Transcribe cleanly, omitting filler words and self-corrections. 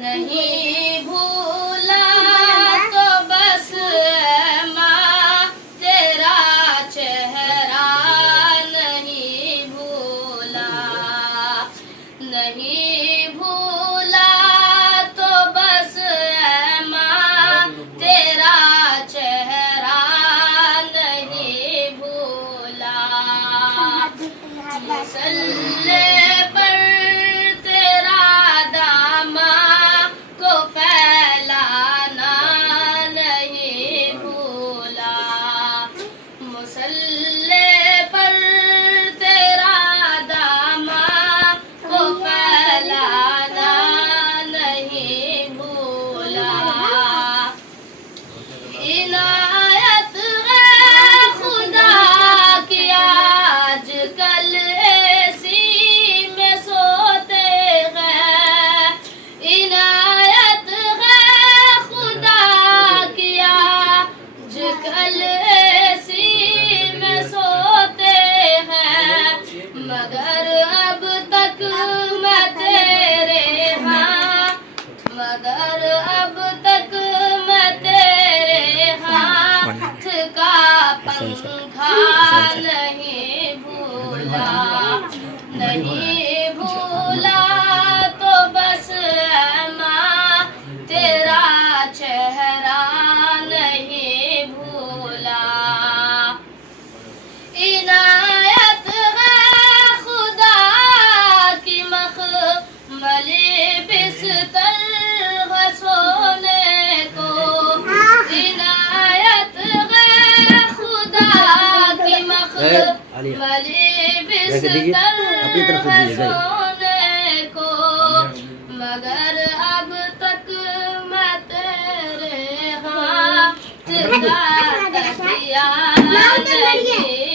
नहीं भूला तो बस माँ तेरा चेहरा नहीं भूला, नहीं भूला तो बस माँ तेरा चेहरा नहीं भूला। मसल्ले पर तेरा दामा को फैलाना नहीं भूला, मुसल्ले पर तेरा दामा को फैलाना नहीं भूला। इनायत है खुदा की आजकल ऐसी में सोते हैं, इनायत है खुदा की आजकल ऐसी में सोते हैं, मगर अब तक मैं तेरे मगर अब तक मैं तेरे हाथ का पंखा नहीं भूला, नहीं भूला तो बस माँ तेरा चेहरा नहीं भूला। इनायत है खुदा की मखमली बिस्तर सोने को, इनायत है खुदा की मखमली बिस्तर सोने को, मगर अब तक मैं तेरे हाथ का तकिया नहीं